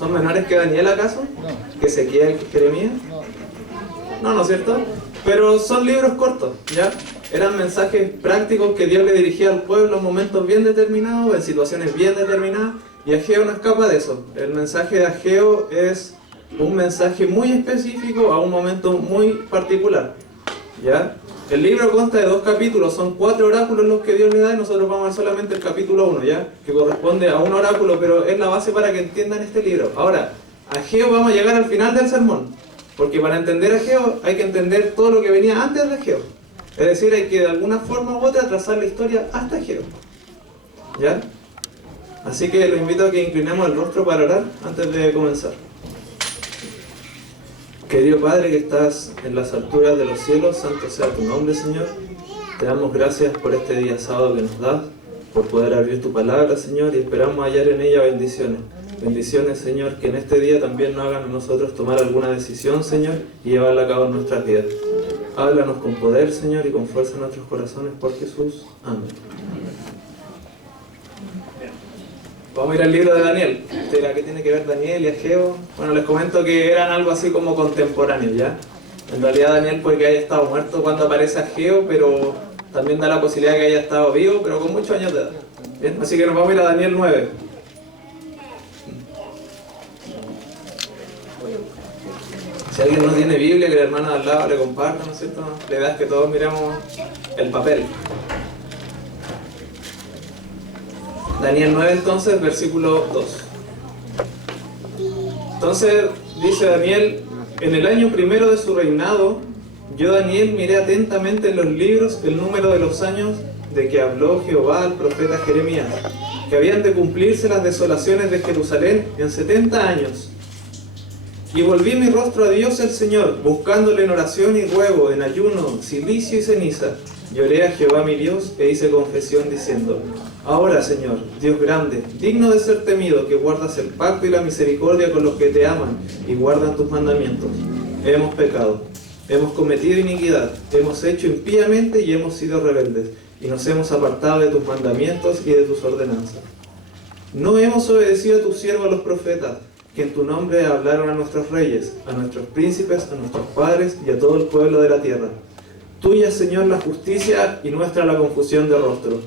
¿Son menores que Daniel acaso? No, ¿Que Ezequiel, que Jeremías? no. No es cierto. Pero son libros cortos, ¿ya? Eran mensajes prácticos que Dios le dirigía al pueblo en momentos bien determinados, en situaciones bien determinadas, y Ageo no escapa de eso. El mensaje de Ageo es un mensaje muy específico a un momento muy particular, ¿ya? El libro consta de 2 capítulos, son 4 oráculos los que Dios le da y nosotros vamos a ver solamente el capítulo 1, ¿ya? Que corresponde a un oráculo, pero es la base para que entiendan este libro. Ahora, a Ageo vamos a llegar al final del sermón, porque para entender a Ageo hay que entender todo lo que venía antes de Ageo. Es decir, hay que de alguna forma u otra trazar la historia hasta Ageo, ¿ya? Así que los invito a que inclinemos el rostro para orar antes de comenzar. Querido Padre que estás en las alturas de los cielos, santo sea tu nombre, Señor. Te damos gracias por este día sábado que nos das, por poder abrir tu palabra, Señor, y esperamos hallar en ella bendiciones. Bendiciones, Señor, que en este día también nos hagan a nosotros tomar alguna decisión, Señor, y llevarla a cabo en nuestras vidas. Háblanos con poder, Señor, y con fuerza en nuestros corazones por Jesús. Amén. Vamos a ir al libro de Daniel. ¿Qué tiene que ver Daniel y Ageo? Bueno, les comento que eran algo así como contemporáneos, ¿ya? En realidad Daniel puede que haya estado muerto cuando aparece Ageo, pero también da la posibilidad de que haya estado vivo, pero con muchos años de edad. ¿Bien? Así que nos vamos a ir a Daniel 9. Si alguien no tiene Biblia, que la hermana de al lado le comparta, ¿no es cierto? La idea es que todos miremos el papel. Daniel 9 entonces, versículo 2. Entonces dice Daniel: en el año primero de su reinado, yo Daniel miré atentamente en los libros el número de los años de que habló Jehová al profeta Jeremías, que habían de cumplirse las desolaciones de Jerusalén en 70 años. Y volví mi rostro a Dios el Señor, buscándole en oración y ruego, en ayuno, cilicio y ceniza. Lloré a Jehová mi Dios e hice confesión diciendo: ahora, Señor, Dios grande, digno de ser temido, que guardas el pacto y la misericordia con los que te aman y guardan tus mandamientos. Hemos pecado, hemos cometido iniquidad, hemos hecho impíamente y hemos sido rebeldes, y nos hemos apartado de tus mandamientos y de tus ordenanzas. No hemos obedecido a tus siervos los profetas, que en tu nombre hablaron a nuestros reyes, a nuestros príncipes, a nuestros padres y a todo el pueblo de la tierra. Tuya, Señor, la justicia y nuestra la confusión de rostro.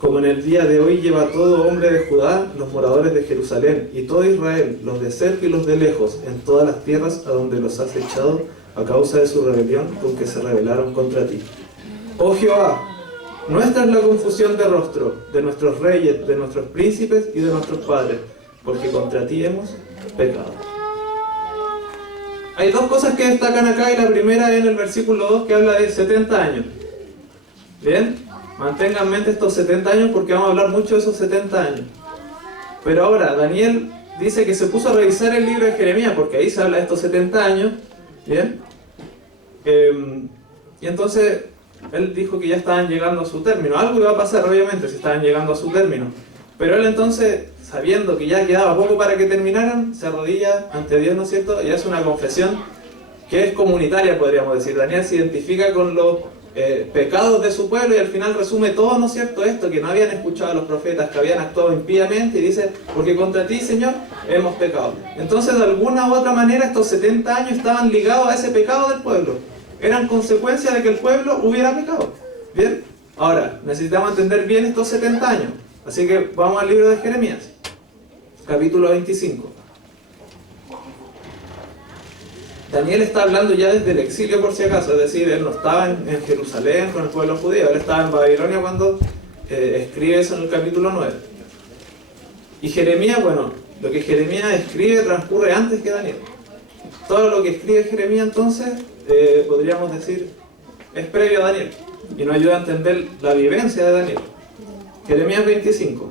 Como en el día de hoy lleva todo hombre de Judá, los moradores de Jerusalén, y todo Israel, los de cerca y los de lejos, en todas las tierras a donde los has echado a causa de su rebelión con que se rebelaron contra ti. Oh Jehová, nuestra es la confusión de rostro, de nuestros reyes, de nuestros príncipes y de nuestros padres, porque contra ti hemos pecado. Hay 2 cosas que destacan acá, y la primera es en el versículo 2, que habla de 70 años. ¿Bien? Mantengan en mente estos 70 años porque vamos a hablar mucho de esos 70 años. Pero ahora, Daniel dice que se puso a revisar el libro de Jeremías, porque ahí se habla de estos 70 años. ¿Bien? Y entonces, él dijo que ya estaban llegando a su término. Algo iba a pasar, obviamente, si estaban llegando a su término. Pero él entonces, sabiendo que ya quedaba poco para que terminaran, se arrodilla ante Dios, ¿no es cierto? Y hace una confesión que es comunitaria, podríamos decir. Daniel se identifica con los pecados de su pueblo y al final resume todo, ¿no es cierto? Esto, que no habían escuchado a los profetas, que habían actuado impíamente, y dice: porque contra ti, Señor, hemos pecado. Entonces, de alguna u otra manera, estos 70 años estaban ligados a ese pecado del pueblo. Eran consecuencia de que el pueblo hubiera pecado. ¿Bien? Ahora, necesitamos entender bien estos 70 años. Así que vamos al libro de Jeremías, capítulo 25. Daniel está hablando ya desde el exilio, por si acaso, es decir, él no estaba en Jerusalén con el pueblo judío, él estaba en Babilonia cuando escribe eso en el capítulo 9. Y Jeremías, bueno, lo que Jeremías escribe transcurre antes que Daniel. Todo lo que escribe Jeremías entonces, podríamos decir, es previo a Daniel, y nos ayuda a entender la vivencia de Daniel. Jeremías 25.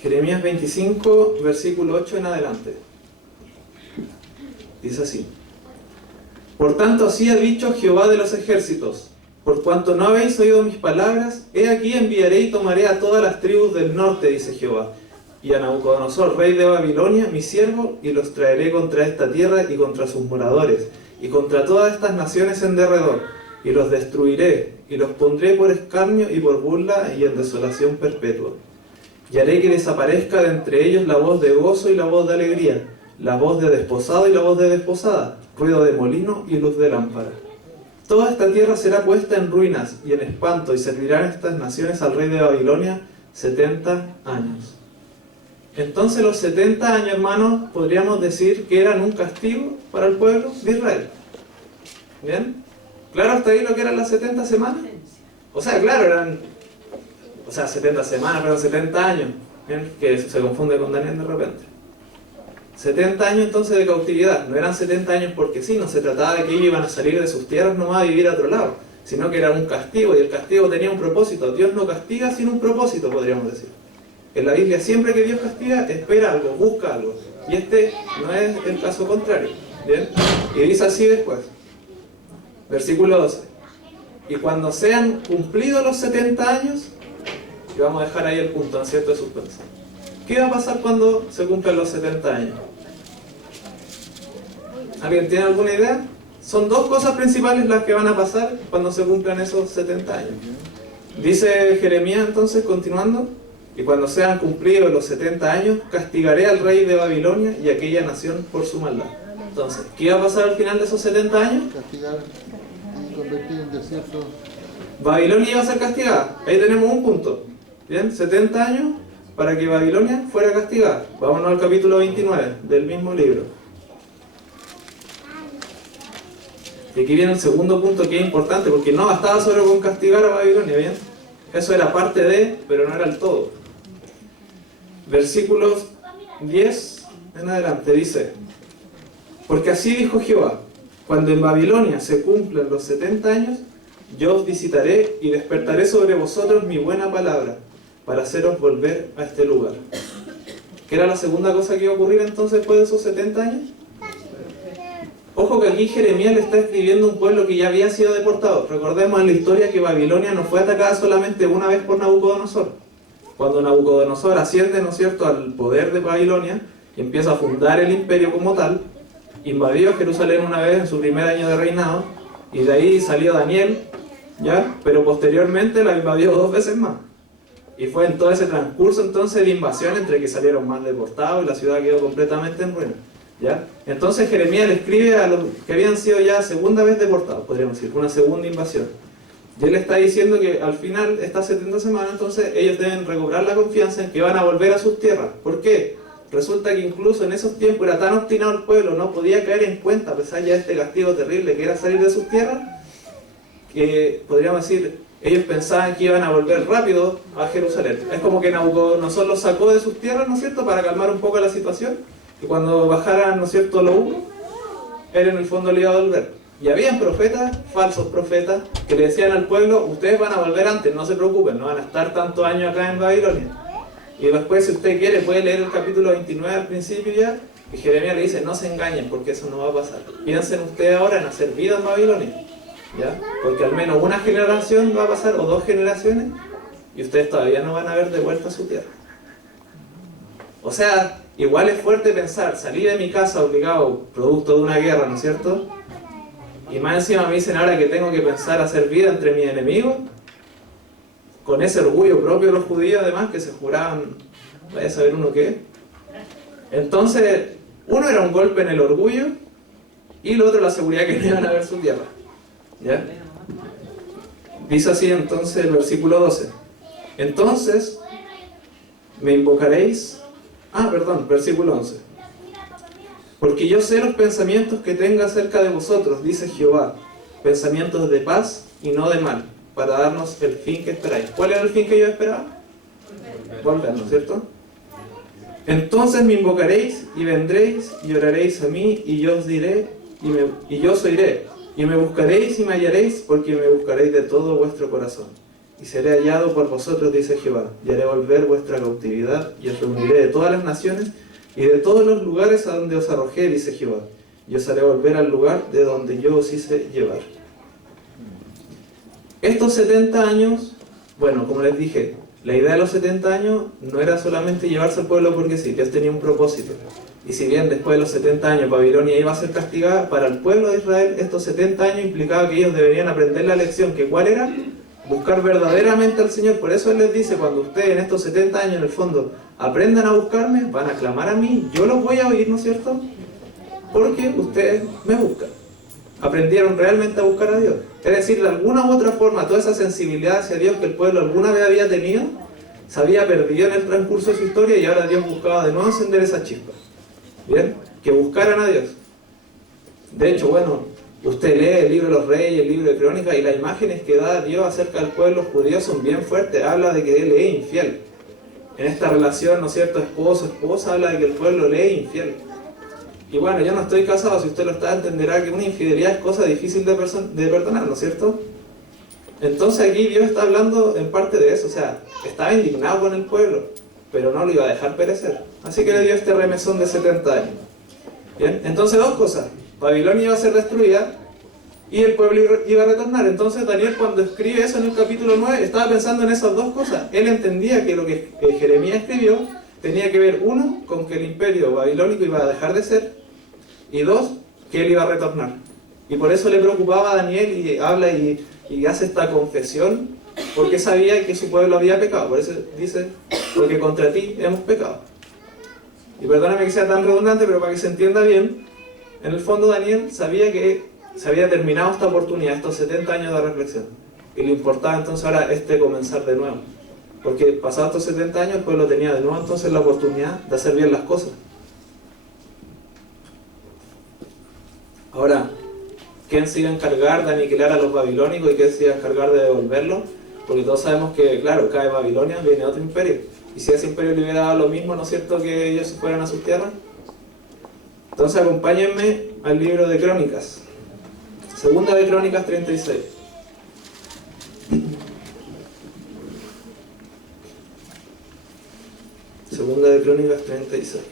Jeremías 25, versículo 8 en adelante. Dice así: por tanto, así ha dicho Jehová de los ejércitos: por cuanto no habéis oído mis palabras, he aquí enviaré y tomaré a todas las tribus del norte, dice Jehová, y a Nabucodonosor, rey de Babilonia, mi siervo, y los traeré contra esta tierra y contra sus moradores, y contra todas estas naciones en derredor, y los destruiré, y los pondré por escarnio y por burla y en desolación perpetua. y haré que desaparezca de entre ellos la voz de gozo y la voz de alegría, la voz de desposado y la voz de desposada, ruido de molino y luz de lámpara. Toda esta tierra será puesta en ruinas y en espanto, y servirán estas naciones al rey de Babilonia 70 años. Entonces los 70 años, hermanos, podríamos decir que eran un castigo para el pueblo de Israel. ¿Bien? ¿Claro hasta ahí lo que eran las 70 semanas? O sea, claro, eran 70 semanas, pero 70 años. ¿Bien? Que eso se confunde con Daniel de repente. 70 años entonces de cautividad. No eran 70 años porque sí, no se trataba de que ellos iban a salir de sus tierras nomás a vivir a otro lado, sino que era un castigo, y el castigo tenía un propósito. Dios no castiga sin un propósito, podríamos decir. En la Biblia siempre que Dios castiga, espera algo, busca algo. Y este no es el caso contrario. ¿Bien? Y dice así después. Versículo 12. Y cuando sean cumplidos los 70 años, y vamos a dejar ahí el punto, ¿no es cierto?, de suspenso. ¿Qué va a pasar cuando se cumplan los 70 años? ¿Alguien tiene alguna idea? Son dos cosas principales las que van a pasar cuando se cumplan esos 70 años. Dice Jeremías entonces, continuando, y cuando sean cumplidos los 70 años, castigaré al rey de Babilonia y a aquella nación por su maldad. Entonces, ¿qué va a pasar al final de esos 70 años? Castigar y convertir en desierto. Babilonia iba a ser castigada. Ahí tenemos un punto. Bien, 70 años para que Babilonia fuera castigada. Vámonos al capítulo 29 del mismo libro. Y aquí viene el segundo punto que es importante, porque no bastaba solo con castigar a Babilonia, ¿bien? Eso era parte de, pero no era el todo. Versículos 10 en adelante dice: porque así dijo Jehová, cuando en Babilonia se cumplan los 70 años, yo os visitaré y despertaré sobre vosotros mi buena palabra, para haceros volver a este lugar. ¿Qué era la segunda cosa que iba a ocurrir entonces después de esos 70 años? Ojo que aquí Jeremías le está escribiendo a un pueblo que ya había sido deportado. Recordemos en la historia que Babilonia no fue atacada solamente una vez por Nabucodonosor. Cuando Nabucodonosor asciende, ¿no es cierto?, al poder de Babilonia y empieza a fundar el imperio como tal, invadió Jerusalén una vez en su primer año de reinado, y de ahí salió Daniel, ¿ya? Pero posteriormente la invadió 2 veces más. Y fue en todo ese transcurso entonces de invasión entre que salieron más deportados y la ciudad quedó completamente en ruina. ¿Ya? Entonces Jeremías le escribe a los que habían sido ya segunda vez deportados, podríamos decir, una segunda invasión. Y él está diciendo que al final, estas 70 semanas, entonces ellos deben recobrar la confianza en que van a volver a sus tierras. ¿Por qué? Resulta que incluso en esos tiempos era tan obstinado el pueblo, no podía caer en cuenta, a pesar ya de este castigo terrible que era salir de sus tierras, que podríamos decir, ellos pensaban que iban a volver rápido a Jerusalén. Es como que Nabucodonosor los sacó de sus tierras, ¿no es cierto?, para calmar un poco la situación. Y cuando bajaran, ¿no es cierto?, lo humo, él en el fondo le iba a volver. Y habían profetas, falsos profetas, que le decían al pueblo: ustedes van a volver antes, no se preocupen, no van a estar tantos años acá en Babilonia. Y después, si usted quiere, puede leer el capítulo 29 al principio ya, y Jeremías le dice: no se engañen, porque eso no va a pasar. Piensen ustedes ahora en hacer vida en Babilonia, ¿ya? Porque al menos una generación va a pasar, o 2 generaciones, y ustedes todavía no van a ver de vuelta a su tierra. O sea, igual es fuerte pensar, salí de mi casa obligado, producto de una guerra, ¿no es cierto? Y más encima me dicen ahora que tengo que pensar hacer vida entre mis enemigos, con ese orgullo propio de los judíos además, que se juraban, vaya a saber uno qué. Entonces, uno era un golpe en el orgullo, y lo otro la seguridad que no iban a ver su tierra. ¿Ya? Dice así entonces el versículo 12. Entonces, me invocaréis... versículo 11. Porque yo sé los pensamientos que tengo acerca de vosotros, dice Jehová, pensamientos de paz y no de mal, para darnos el fin que esperáis. ¿Cuál era el fin que yo esperaba? Volver, ¿no es cierto? Entonces me invocaréis y vendréis y oraréis a mí, y yo os diré, y yo os oiré, y me buscaréis y me hallaréis, porque me buscaréis de todo vuestro corazón. Y seré hallado por vosotros, dice Jehová, y haré volver vuestra cautividad, y os reuniré de todas las naciones, y de todos los lugares a donde os arrojé, dice Jehová, y os haré volver al lugar de donde yo os hice llevar. Estos 70 años, bueno, como les dije, la idea de los 70 años no era solamente llevarse al pueblo porque sí, Dios tenía un propósito. Y si bien después de los 70 años Babilonia iba a ser castigada, para el pueblo de Israel estos 70 años implicaba que ellos deberían aprender la lección, que ¿cuál era? buscar verdaderamente al Señor. Por eso Él les dice, cuando ustedes en estos 70 años en el fondo aprendan a buscarme, van a clamar a mí, yo los voy a oír, ¿no es cierto? Porque ustedes me buscan. Aprendieron realmente a buscar a Dios. Es decir, de alguna u otra forma, toda esa sensibilidad hacia Dios que el pueblo alguna vez había tenido, se había perdido en el transcurso de su historia y ahora Dios buscaba de nuevo encender esa chispa. ¿Bien? Que buscaran a Dios. De hecho, bueno, usted lee el libro de los Reyes, el libro de Crónicas, y las imágenes que da Dios acerca del pueblo judío son bien fuertes. Habla de que Él es infiel. En esta relación, ¿no es cierto?, esposo-esposa, habla de que el pueblo le es infiel. Y bueno, yo no estoy casado, si usted lo está, entenderá que una infidelidad es cosa difícil de perdonar, ¿no es cierto? Entonces aquí Dios está hablando en parte de eso, o sea, estaba indignado con el pueblo, pero no lo iba a dejar perecer. Así que le dio este remesón de 70 años. Bien, entonces dos cosas. Babilonia iba a ser destruida y el pueblo iba a retornar. Entonces Daniel, cuando escribe eso en el capítulo 9, estaba pensando en esas dos cosas. Él entendía que lo que Jeremías escribió tenía que ver, uno, con que el imperio babilónico iba a dejar de ser, y dos, que él iba a retornar. Y por eso le preocupaba a Daniel y habla y hace esta confesión, porque sabía que su pueblo había pecado. Por eso dice, porque contra ti hemos pecado. Y perdóname que sea tan redundante, pero para que se entienda bien, en el fondo Daniel sabía que se había terminado esta oportunidad, estos 70 años de reflexión. Y le importaba entonces ahora comenzar de nuevo. Porque pasados estos 70 años el pueblo tenía de nuevo entonces la oportunidad de hacer bien las cosas. Ahora, ¿quién se iba a encargar de aniquilar a los babilónicos y quién se iba a encargar de devolverlos? Porque todos sabemos que, claro, cae Babilonia, viene otro imperio. Y si ese imperio le hubiera dado lo mismo, ¿no es cierto?, que ellos se fueran a sus tierras. Entonces acompáñenme al libro de Crónicas. Segunda de Crónicas 36. Segunda de Crónicas 36.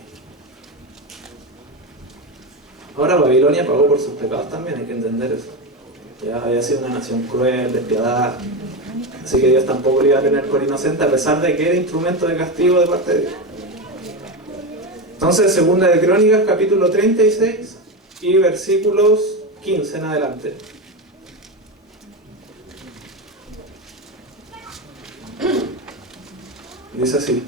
Ahora Babilonia pagó por sus pecados también, hay que entender eso. Ya había sido una nación cruel, despiadada. Así que Dios tampoco le iba a tener por inocente, a pesar de que era instrumento de castigo de parte de Dios. Entonces, segunda de Crónicas, capítulo 36 y versículos 15 en adelante. Dice así: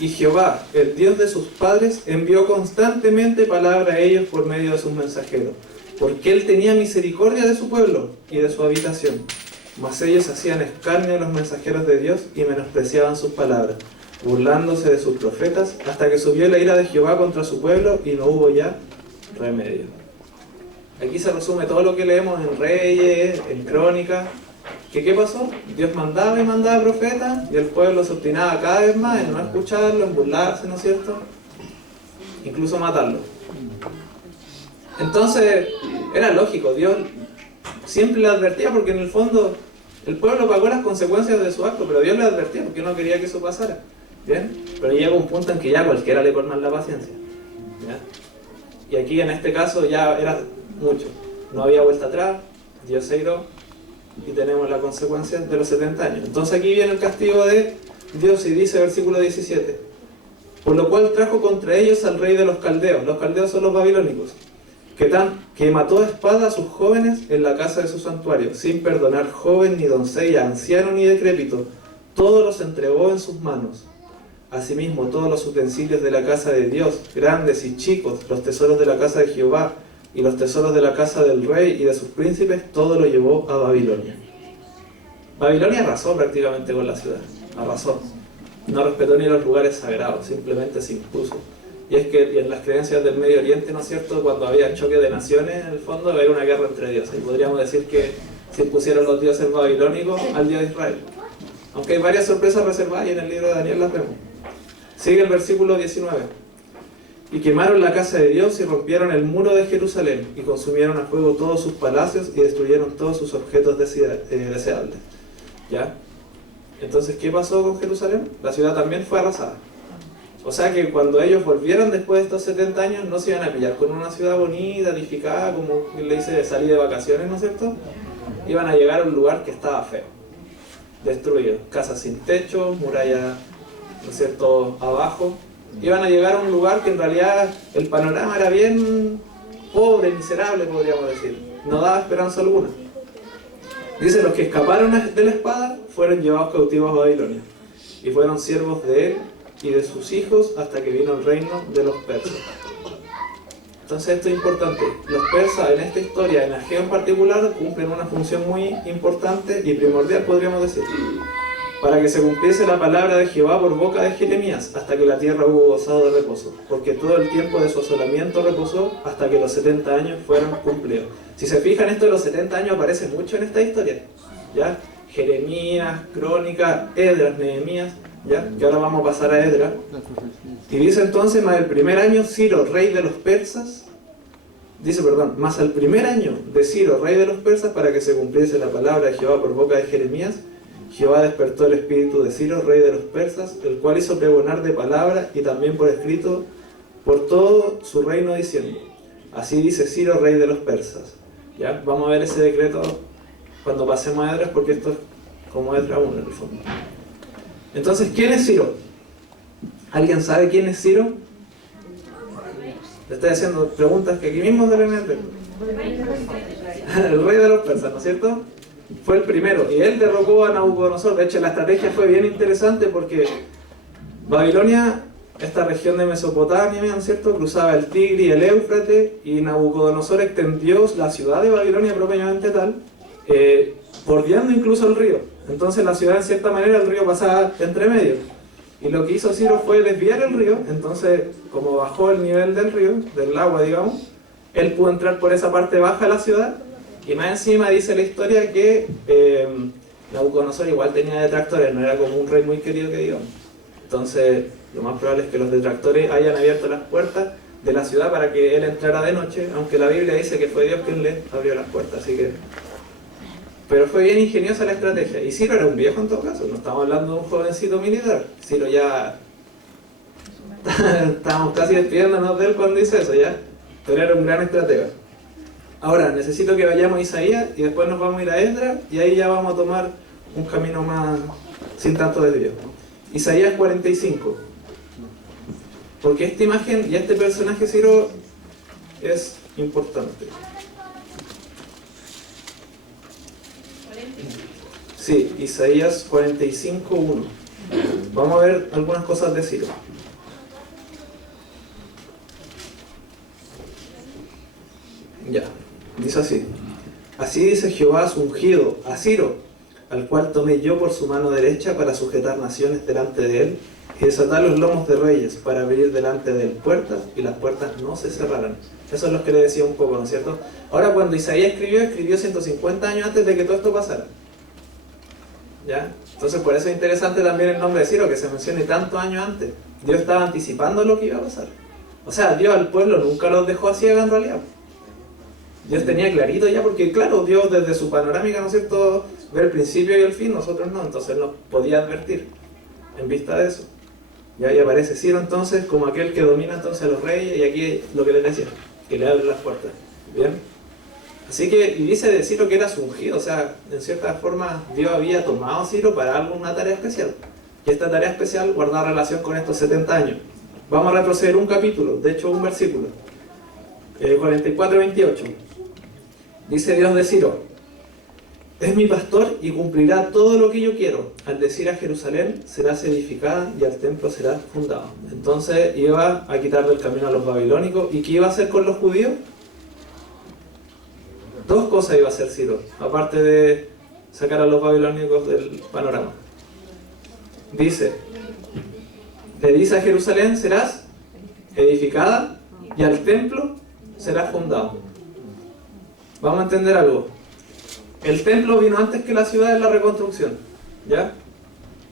y Jehová, el Dios de sus padres, envió constantemente palabra a ellos por medio de sus mensajeros, porque Él tenía misericordia de su pueblo y de su habitación. Mas ellos hacían escarnio a los mensajeros de Dios y menospreciaban sus palabras, burlándose de sus profetas, hasta que subió la ira de Jehová contra su pueblo y no hubo ya remedio. Aquí se resume todo lo que leemos en Reyes, en Crónicas. ¿Qué pasó? Dios mandaba y mandaba profetas y el pueblo se obstinaba cada vez más en no escucharlo, en burlarse, ¿no es cierto? Incluso matarlo. Entonces, era lógico, Dios siempre le advertía, porque en el fondo el pueblo pagó las consecuencias de su acto, pero Dios le advertía porque no quería que eso pasara. ¿Bien? Pero llega un punto en que ya cualquiera le colma la paciencia. ¿Ya? Y aquí en este caso ya era mucho. No había vuelta atrás, Dios se iró y tenemos la consecuencia de los 70 años. Entonces aquí viene el castigo de Dios y dice, versículo 17: por lo cual trajo contra ellos al rey de los caldeos. Los caldeos son los babilónicos, que mató a espada a sus jóvenes en la casa de su santuario, sin perdonar joven ni doncella, anciano ni decrépito. Todos los entregó en sus manos. Asimismo, todos los utensilios de la casa de Dios, grandes y chicos, los tesoros de la casa de Jehová y los tesoros de la casa del rey y de sus príncipes, todo lo llevó a Babilonia. Babilonia arrasó prácticamente con la ciudad, arrasó. No respetó ni los lugares sagrados, simplemente se impuso. Y es que en las creencias del Medio Oriente, ¿no es cierto?, cuando había choque de naciones, en el fondo era una guerra entre dioses. Y podríamos decir que se impusieron los dioses babilónicos al Dios de Israel. Aunque hay varias sorpresas reservadas y en el libro de Daniel las vemos. Sigue el versículo 19. Y quemaron la casa de Dios y rompieron el muro de Jerusalén y consumieron a fuego todos sus palacios y destruyeron todos sus objetos deseables. ¿Ya? Entonces, ¿qué pasó con Jerusalén? La ciudad también fue arrasada. O sea que cuando ellos volvieron después de estos 70 años, no se iban a pillar con una ciudad bonita, edificada, como le dice, de salir de vacaciones, ¿no es cierto? Iban a llegar a un lugar que estaba feo, destruido, casas sin techo, muralla, ¿no es cierto?, abajo. Iban a llegar a un lugar que en realidad el panorama era bien pobre, miserable, podríamos decir. No daba esperanza alguna. Dice, los que escaparon de la espada fueron llevados cautivos a Babilonia y fueron siervos de él y de sus hijos hasta que vino el reino de los persas. Entonces esto es importante. Los persas en esta historia, en Ageo en particular, cumplen una función muy importante y primordial, podríamos decir, para que se cumpliese la palabra de Jehová por boca de Jeremías, hasta que la tierra hubo gozado de reposo, porque todo el tiempo de su asolamiento reposó hasta que los 70 años fueron cumplidos. Si se fijan, esto de los 70 años aparece mucho en esta historia, ¿ya? Jeremías, Crónicas, Esdras, Nehemías, ¿ya? Que ahora vamos a pasar a Esdras. Y dice entonces, más el primer año Ciro, rey de los persas, más al primer año de Ciro, rey de los persas, para que se cumpliese la palabra de Jehová por boca de Jeremías, Jehová despertó el espíritu de Ciro, rey de los persas, el cual hizo pregonar de palabra y también por escrito por todo su reino, diciendo, así dice Ciro, rey de los persas. ¿Ya? Vamos a ver ese decreto cuando pasemos a Esdras, porque esto es como Esdras 1 en el fondo. Entonces, ¿quién es Ciro? ¿Alguien sabe quién es Ciro? Le estoy haciendo preguntas que aquí mismo se leen en el texto. El rey de los persas, ¿no es cierto? Fue el primero, y él derrocó a Nabucodonosor. De hecho, la estrategia fue bien interesante porque Babilonia, esta región de Mesopotamia, ¿no es cierto?, cruzaba el Tigris y el Éufrates, y Nabucodonosor extendió la ciudad de Babilonia propiamente tal, bordeando incluso el río. Entonces la ciudad, en cierta manera, el río pasaba entre medio. Y lo que hizo Ciro fue desviar el río. Entonces, como bajó el nivel del río, del agua, digamos, él pudo entrar por esa parte baja de la ciudad. Y más encima dice la historia que Nabucodonosor igual tenía detractores, no era como un rey muy querido que digamos. Entonces, lo más probable es que los detractores hayan abierto las puertas de la ciudad para que él entrara de noche, aunque la Biblia dice que fue Dios quien le abrió las puertas, así que... Pero fue bien ingeniosa la estrategia. Y Ciro era un viejo en todo caso, no estamos hablando de un jovencito militar. Ciro ya... Estábamos casi despidiéndonos de él cuando dice eso, ¿ya? Pero era un gran estratega. Ahora, necesito que vayamos a Isaías y después nos vamos a ir a Esdras y ahí ya vamos a tomar un camino más sin tanto desvío. Isaías 45. Porque esta imagen y este personaje Ciro es importante. Sí, Isaías 45:1. Vamos a ver algunas cosas de Ciro. Ya, dice así. Así dice Jehová a su ungido, a Ciro, al cual tomé yo por su mano derecha para sujetar naciones delante de él y desatar los lomos de reyes para abrir delante de él puertas y las puertas no se cerrarán. Eso es lo que le decía un poco, ¿no es cierto? Ahora, cuando Isaías escribió 150 años antes de que todo esto pasara. ¿Ya? Entonces por eso es interesante también el nombre de Ciro, que se mencione tantos años antes. Dios estaba anticipando lo que iba a pasar. O sea, Dios al pueblo nunca los dejó a ciega en realidad. Dios tenía clarito ya, porque claro, Dios desde su panorámica, ¿no es cierto?, ve el principio y el fin, nosotros no, entonces nos podía advertir en vista de eso. Y ahí aparece Ciro entonces como aquel que domina entonces a los reyes, y aquí lo que les decía, que le abre las puertas. ¿Bien? Así que, y dice de Ciro que era su ungido, o sea, en cierta forma Dios había tomado a Ciro para alguna tarea especial. Y esta tarea especial guarda relación con estos 70 años. Vamos a retroceder un capítulo, de hecho un versículo. 44-28. Dice Dios de Ciro: es mi pastor y cumplirá todo lo que yo quiero. Al decir a Jerusalén serás edificada y al templo será fundado. Entonces iba a quitar del camino a los babilónicos. ¿Y qué iba a hacer con los judíos? Dos cosas iba a hacer Ciro, aparte de sacar a los babilónicos del panorama. Dice, le dice a Jerusalén serás edificada y al templo será fundado. Vamos a entender algo. El templo vino antes que la ciudad en la reconstrucción, ¿ya?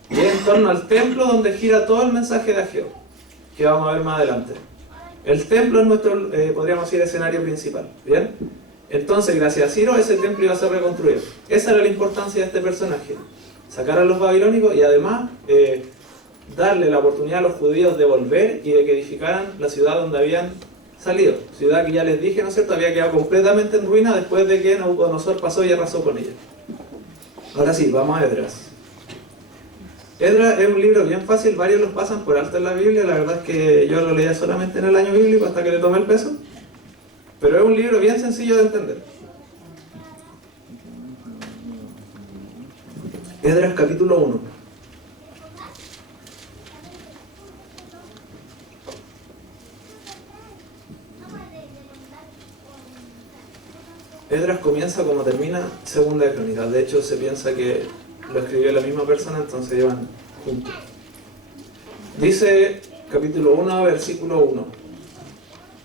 Y es en torno al templo donde gira todo el mensaje de Ageo, que vamos a ver más adelante. El templo es nuestro, podríamos decir, escenario principal, ¿bien? Entonces, gracias a Ciro, ese templo iba a ser reconstruido. Esa era la importancia de este personaje. Sacar a los babilónicos y además darle la oportunidad a los judíos de volver y de que edificaran la ciudad donde habían salido. Ciudad que ya les dije, ¿no es cierto?, había quedado completamente en ruina después de que Nabucodonosor pasó y arrasó con ella. Ahora sí, vamos a Esdras. Esdras es un libro bien fácil, varios los pasan por alto en la Biblia. La verdad es que yo lo leía solamente en el año bíblico hasta que le tomé el peso. Pero es un libro bien sencillo de entender. Esdras capítulo 1. Esdras comienza como termina Segunda de Crónicas. De hecho, se piensa que lo escribió la misma persona, entonces llevan juntos. Dice capítulo 1, versículo 1.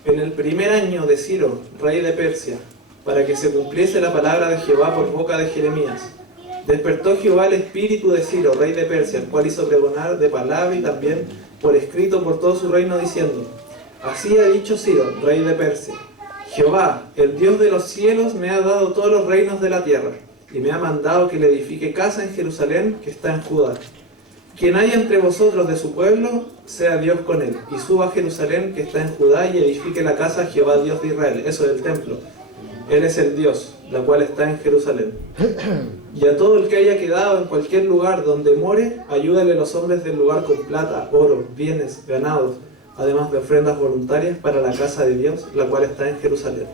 En el primer año de Ciro, rey de Persia, para que se cumpliese la palabra de Jehová por boca de Jeremías, despertó Jehová el espíritu de Ciro, rey de Persia, el cual hizo pregonar de palabra y también por escrito por todo su reino, diciendo: así ha dicho Ciro, rey de Persia: Jehová, el Dios de los cielos, me ha dado todos los reinos de la tierra, y me ha mandado que le edifique casa en Jerusalén, que está en Judá. Quien haya entre vosotros de su pueblo, sea Dios con él, y suba a Jerusalén, que está en Judá, y edifique la casa a Jehová, Dios de Israel. Eso es el templo. Él es el Dios, la cual está en Jerusalén. Y a todo el que haya quedado en cualquier lugar donde more, ayúdale los hombres del lugar con plata, oro, bienes, ganados, además de ofrendas voluntarias para la casa de Dios, la cual está en Jerusalén.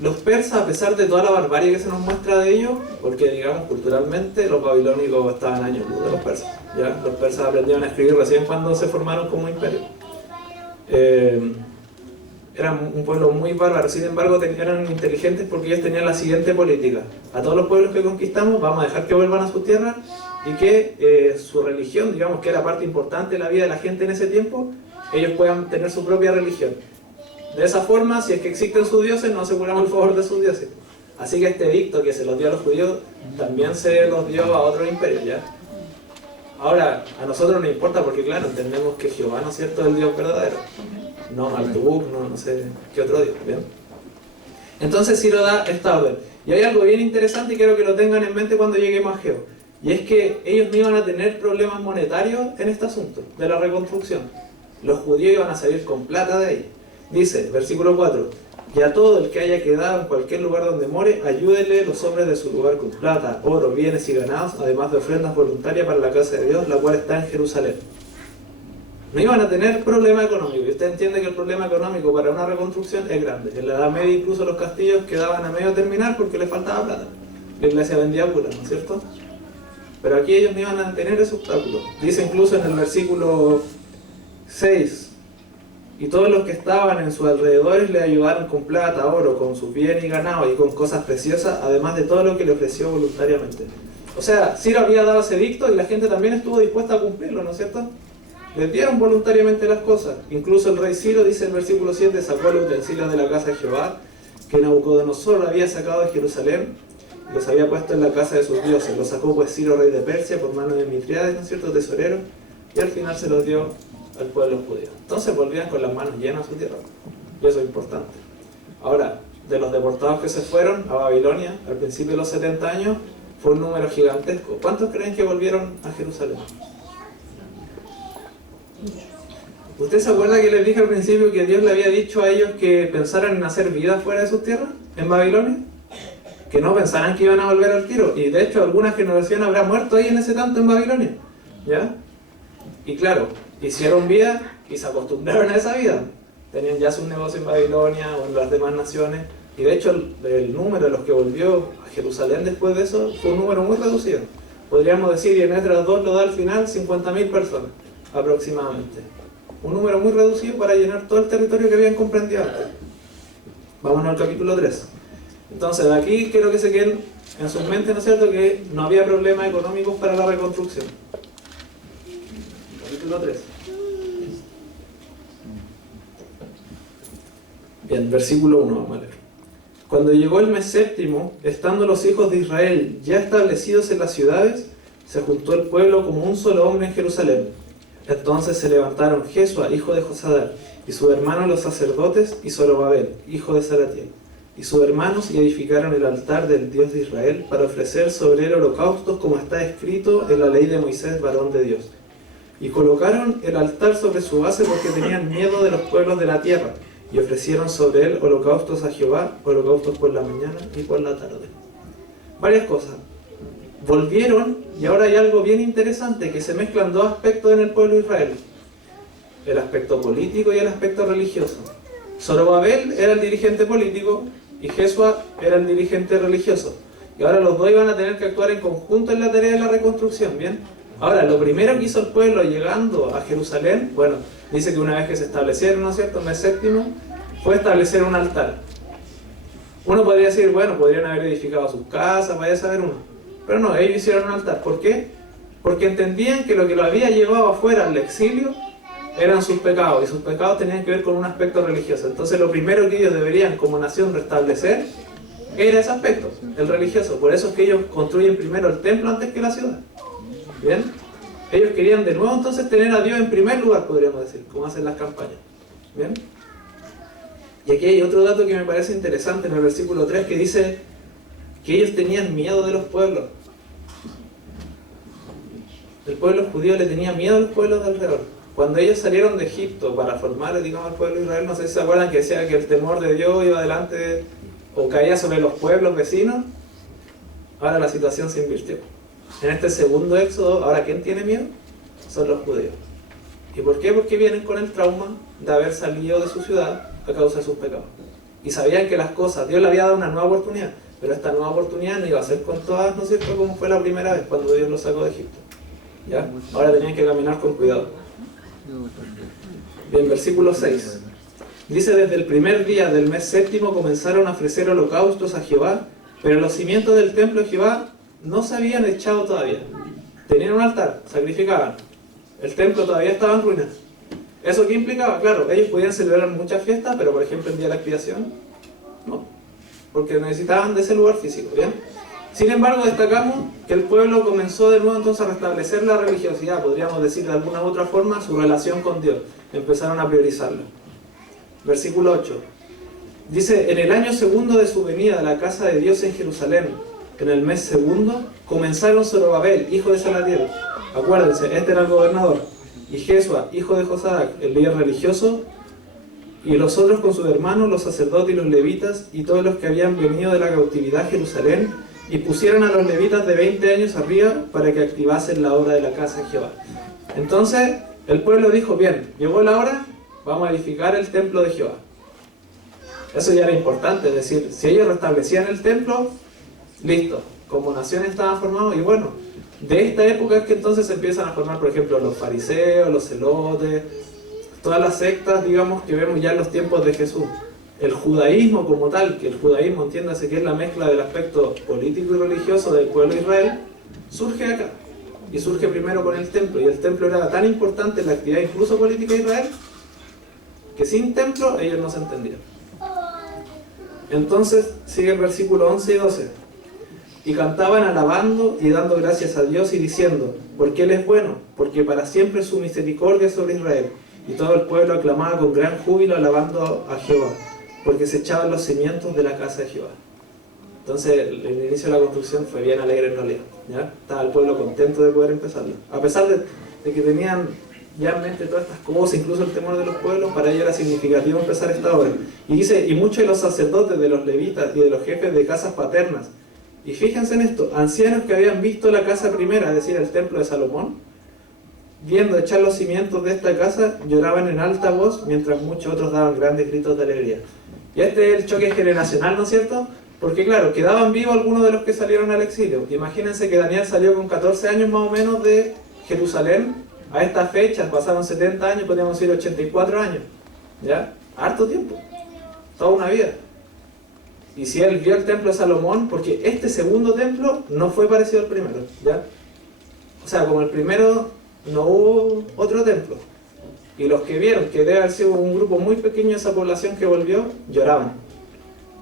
Los persas, a pesar de toda la barbarie que se nos muestra de ellos, porque digamos culturalmente los babilónicos estaban años luz de los persas, ¿ya? Los persas aprendieron a escribir recién cuando se formaron como imperio. Eran un pueblo muy bárbaro, sin embargo eran inteligentes porque ellos tenían la siguiente política: a todos los pueblos que conquistamos vamos a dejar que vuelvan a sus tierras, y que su religión, digamos que era parte importante de la vida de la gente en ese tiempo, ellos puedan tener su propia religión. De esa forma, si es que existen sus dioses, nos aseguramos el favor de sus dioses. Así que este edicto que se los dio a los judíos, también se los dio a otros imperios, ¿ya? Ahora, a nosotros nos importa porque, claro, entendemos que Jehová, ¿no es cierto?, es el Dios verdadero. No Marduk, no sé qué otro Dios, ¿bien? Entonces Ciro da esta orden. Y hay algo bien interesante y quiero que lo tengan en mente cuando lleguemos a Geo. Y es que ellos no iban a tener problemas monetarios en este asunto de la reconstrucción. Los judíos iban a salir con plata de ahí. Dice, versículo 4: y a todo el que haya quedado en cualquier lugar donde more, ayúdenle los hombres de su lugar con plata, oro, bienes y ganados, además de ofrendas voluntarias para la casa de Dios, la cual está en Jerusalén. No iban a tener problema económico, y usted entiende que el problema económico para una reconstrucción es grande. En la Edad Media incluso los castillos quedaban a medio terminar porque les faltaba plata. La iglesia vendía puras, ¿no es cierto? Pero aquí ellos no iban a tener ese obstáculo. Dice incluso en el versículo 6: y todos los que estaban en sus alrededores le ayudaron con plata, oro, con sus bienes y ganado y con cosas preciosas, además de todo lo que le ofreció voluntariamente. O sea, Ciro había dado ese edicto y la gente también estuvo dispuesta a cumplirlo, ¿no es cierto? Les dieron voluntariamente las cosas. Incluso el rey Ciro, dice el versículo 7, sacó los utensilios de la casa de Jehová, que Nabucodonosor había sacado de Jerusalén, y los había puesto en la casa de sus dioses. Los sacó pues Ciro, rey de Persia, por mano de Mitriades, ¿no es cierto?, tesorero, y al final se los dio al pueblo judío. Entonces volvían con las manos llenas a su tierra, y eso es importante. Ahora, de los deportados que se fueron a Babilonia al principio de los 70 años, fue un número gigantesco. ¿Cuántos creen que volvieron a Jerusalén? ¿Usted se acuerda que les dije al principio que Dios le había dicho a ellos que pensaran en hacer vida fuera de sus tierras, en Babilonia? Que no pensaran que iban a volver al tiro, y de hecho alguna generación habrá muerto ahí en ese tanto en Babilonia, ¿ya? Y claro, hicieron vida y se acostumbraron a esa vida. Tenían ya sus negocios en Babilonia o en las demás naciones, y de hecho el número de los que volvió a Jerusalén después de eso fue un número muy reducido. Podríamos decir, y en Esdras 2 lo da al final, 50.000 personas aproximadamente. Un número muy reducido para llenar todo el territorio que habían comprendido antes. Vámonos al capítulo 3. Entonces, de aquí quiero que se queden en sus mentes, ¿no es cierto?, que no había problemas económicos para la reconstrucción. Capítulo 3. Bien, versículo 1, vamos a leer. Cuando llegó el mes séptimo, estando los hijos de Israel ya establecidos en las ciudades, se juntó el pueblo como un solo hombre en Jerusalén. Entonces se levantaron Jesúa, hijo de Josadar, y sus hermanos los sacerdotes, y Zorobabel, hijo de Salatiel, y sus hermanos, y edificaron el altar del Dios de Israel para ofrecer sobre él holocaustos, como está escrito en la ley de Moisés, varón de Dios. Y colocaron el altar sobre su base porque tenían miedo de los pueblos de la tierra, y ofrecieron sobre él holocaustos a Jehová, holocaustos por la mañana y por la tarde. Varias cosas. Volvieron, y ahora hay algo bien interesante, que se mezclan dos aspectos en el pueblo de Israel: el aspecto político y el aspecto religioso. Zorobabel era el dirigente político y Jesúa era el dirigente religioso. Y ahora los dos iban a tener que actuar en conjunto en la tarea de la reconstrucción, ¿bien? Ahora, lo primero que hizo el pueblo llegando a Jerusalén, bueno, dice que una vez que se establecieron, ¿no es cierto?, en el mes séptimo, fue establecer un altar. Uno podría decir, bueno, podrían haber edificado sus casas, vaya a saber uno. Pero no, ellos hicieron un altar. ¿Por qué? Porque entendían que lo había llevado afuera al exilio eran sus pecados, y sus pecados tenían que ver con un aspecto religioso. Entonces lo primero que ellos deberían como nación restablecer era ese aspecto, el religioso. Por eso es que ellos construyen primero el templo antes que la ciudad. ¿Bien? Ellos querían de nuevo entonces tener a Dios en primer lugar, podríamos decir, como hacen las campañas. ¿Bien? Y aquí hay otro dato que me parece interesante en el versículo 3 que dice que ellos tenían miedo de los pueblos. El pueblo judío le tenía miedo a los pueblos de alrededor. Cuando ellos salieron de Egipto para formar, digamos, el pueblo de Israel, no sé si se acuerdan que decía que el temor de Dios iba adelante o caía sobre los pueblos vecinos. Ahora la situación se invirtió. En este segundo éxodo, ahora ¿quién tiene miedo? Son los judíos. ¿Y por qué? Porque vienen con el trauma de haber salido de su ciudad a causa de sus pecados. Y sabían que las cosas, Dios le había dado una nueva oportunidad, pero esta nueva oportunidad no iba a ser con todas, ¿no es cierto?, como fue la primera vez cuando Dios los sacó de Egipto. ¿Ya? Ahora tenían que caminar con cuidado. Bien, versículo 6. Dice, desde el primer día del mes séptimo comenzaron a ofrecer holocaustos a Jehová, pero los cimientos del templo de Jehová no se habían echado todavía. Tenían un altar, sacrificaban. El templo todavía estaba en ruinas. ¿Eso qué implicaba? Claro, ellos podían celebrar muchas fiestas, pero por ejemplo el día de la expiación, no. Porque necesitaban de ese lugar físico, ¿bien? Sin embargo, destacamos que el pueblo comenzó de nuevo entonces a restablecer la religiosidad, podríamos decir de alguna u otra forma, su relación con Dios. Empezaron a priorizarlo. Versículo 8. Dice, en el año segundo de su venida a la casa de Dios en Jerusalén, en el mes segundo, comenzaron Zorobabel, hijo de Salatiel. Acuérdense, este era el gobernador. Y Jesua, hijo de Josadac, el líder religioso, y los otros con sus hermanos, los sacerdotes y los levitas, y todos los que habían venido de la cautividad a Jerusalén, y pusieron a los levitas de 20 años arriba para que activasen la obra de la casa de Jehová. Entonces, el pueblo dijo, bien, llegó la hora, vamos a edificar el templo de Jehová. Eso ya era importante, es decir, si ellos restablecían el templo, listo, como nación estaban formados, y bueno, de esta época es que entonces se empiezan a formar, por ejemplo, los fariseos, los celotes, todas las sectas, digamos, que vemos ya en los tiempos de Jesús. El judaísmo como tal, que el judaísmo, entiéndase que es la mezcla del aspecto político y religioso del pueblo de Israel, surge acá. Y surge primero con el templo, y el templo era tan importante en la actividad incluso política de Israel, que sin templo ellos no se entendían. Entonces sigue el versículo 11 y 12. Y cantaban alabando y dando gracias a Dios y diciendo, porque Él es bueno, porque para siempre es su misericordia sobre Israel. Y todo el pueblo aclamaba con gran júbilo alabando a Jehová, porque se echaban los cimientos de la casa de Jehová. Entonces el inicio de la construcción fue bien alegre en realidad, ¿ya? Estaba el pueblo contento de poder empezarlo. A pesar de que tenían ya en mente todas estas cosas, incluso el temor de los pueblos, para ellos era significativo empezar esta obra. Y dice, y muchos de los sacerdotes, de los levitas y de los jefes de casas paternas, y fíjense en esto, ancianos que habían visto la casa primera, es decir, el templo de Salomón, viendo echar los cimientos de esta casa, lloraban en alta voz, mientras muchos otros daban grandes gritos de alegría. Y este es el choque generacional, ¿no es cierto? Porque claro, quedaban vivos algunos de los que salieron al exilio. Imagínense que Daniel salió con 14 años más o menos de Jerusalén. A estas fechas pasaron 70 años, podríamos decir 84 años. ¿Ya? Harto tiempo. Toda una vida. Y si él vio el templo de Salomón, porque este segundo templo no fue parecido al primero. ¿Ya? O sea, como el primero no hubo otro templo. Y los que vieron, que debe haber sido un grupo muy pequeño de esa población que volvió, lloraban.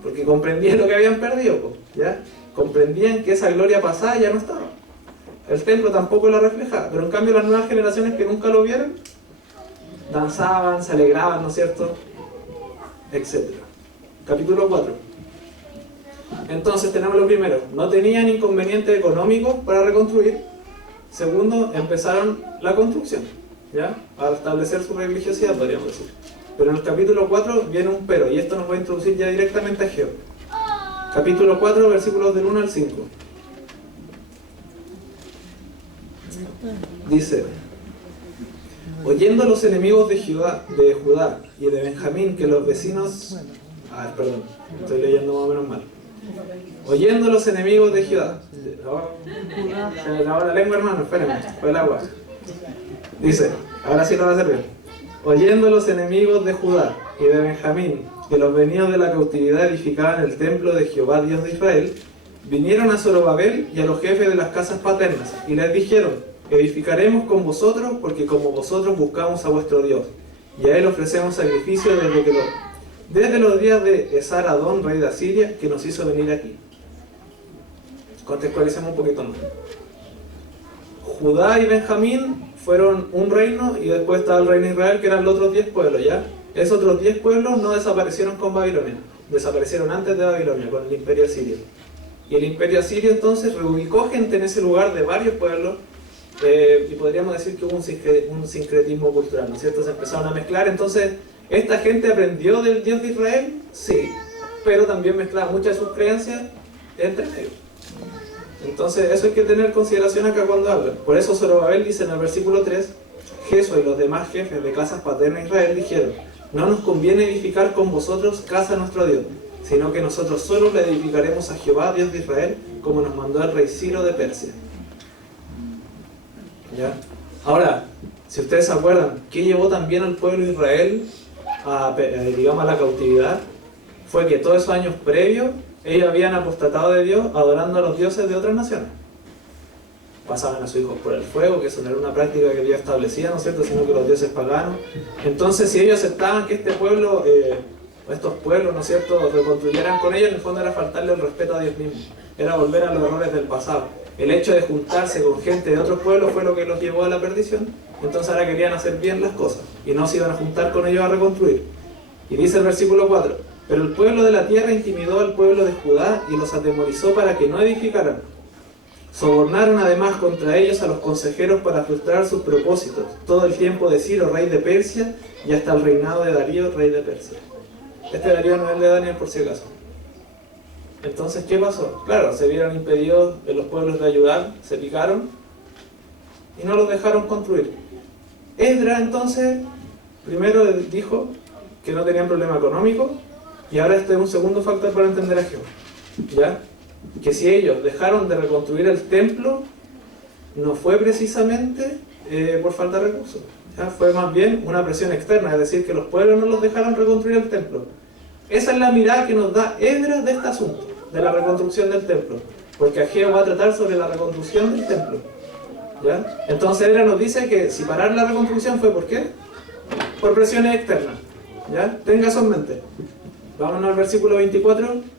Porque comprendían lo que habían perdido, ¿ya? Comprendían que esa gloria pasada ya no estaba. El templo tampoco lo reflejaba, pero en cambio las nuevas generaciones que nunca lo vieron, danzaban, se alegraban, ¿no es cierto? Etcétera. Capítulo 4. Entonces tenemos lo primero, no tenían inconvenientes económicos para reconstruir. Segundo, empezaron la construcción, ¿ya? A restablecer su religiosidad, podríamos decir. Pero en el capítulo 4 viene un pero, y esto nos va a introducir ya directamente a Ageo. Capítulo 4, versículos del 1 al 5. Dice, oyendo los enemigos de Judá y de Benjamín que los vecinos... perdón, estoy leyendo más o menos mal. Oyendo los enemigos de Judá. Se me acabó la lengua, hermano, espérenme, fue el agua. Dice, ahora sí lo va a hacer bien. Oyendo los enemigos de Judá y de Benjamín, que los venidos de la cautividad edificaban el templo de Jehová Dios de Israel, vinieron a Zorobabel y a los jefes de las casas paternas, y les dijeron, edificaremos con vosotros, porque como vosotros buscamos a vuestro Dios, y a él ofrecemos sacrificio desde los días de Esar-Adón, rey de Asiria, que nos hizo venir aquí. Contextualicemos un poquito más. Judá y Benjamín fueron un reino, y después estaba el reino de Israel, que eran los otros 10 pueblos, ¿ya? Esos otros 10 pueblos no desaparecieron con Babilonia, desaparecieron antes de Babilonia, con el imperio asirio. Y el imperio asirio entonces reubicó gente en ese lugar de varios pueblos, y podríamos decir que hubo un sincretismo cultural, ¿no es cierto? Se empezaron a mezclar. Entonces, ¿esta gente aprendió del Dios de Israel? Sí, pero también mezclaba muchas de sus creencias entre medio. Entonces, eso hay que tener en consideración acá cuando hablan. Por eso Zorobabel dice en el versículo 3, Jesús y los demás jefes de casas paternas de Israel dijeron, no nos conviene edificar con vosotros casa a nuestro Dios, sino que nosotros solo le edificaremos a Jehová, Dios de Israel, como nos mandó el rey Ciro de Persia. ¿Ya? Ahora, si ustedes se acuerdan, ¿qué llevó también al pueblo de Israel a la cautividad? Fue que todos esos años previos, ellos habían apostatado de Dios adorando a los dioses de otras naciones. Pasaban a sus hijos por el fuego, que eso no era una práctica que Dios establecía, ¿no es cierto?, sino que los dioses paganos. Entonces, si ellos aceptaban que este pueblo, estos pueblos, ¿no es cierto?, reconstruyeran con ellos, en el fondo era faltarle el respeto a Dios mismo. Era volver a los errores del pasado. El hecho de juntarse con gente de otros pueblos fue lo que los llevó a la perdición. Entonces ahora querían hacer bien las cosas y no se iban a juntar con ellos a reconstruir. Y dice el versículo 4, pero el pueblo de la tierra intimidó al pueblo de Judá y los atemorizó para que no edificaran. Sobornaron además contra ellos a los consejeros para frustrar sus propósitos, todo el tiempo de Ciro, rey de Persia, y hasta el reinado de Darío, rey de Persia. Este Darío no es el de Daniel, por si acaso. Entonces, ¿qué pasó? Claro, se vieron impedidos en los pueblos de ayudar, se picaron y no los dejaron construir. Esdras entonces, primero dijo que no tenían problema económico, y ahora este es un segundo factor para entender a Jehová, ¿ya? Que si ellos dejaron de reconstruir el templo, no fue precisamente por falta de recursos, ¿ya? Fue más bien una presión externa, es decir, que los pueblos no los dejaron reconstruir el templo. Esa es la mirada que nos da Esdras de este asunto, de la reconstrucción del templo, porque Ageo va a tratar sobre la reconstrucción del templo, ¿ya? Entonces Esdras nos dice que si parar la reconstrucción fue ¿por qué? Por presiones externas, ¿ya? Tenga eso en mente. Vámonos al versículo 24.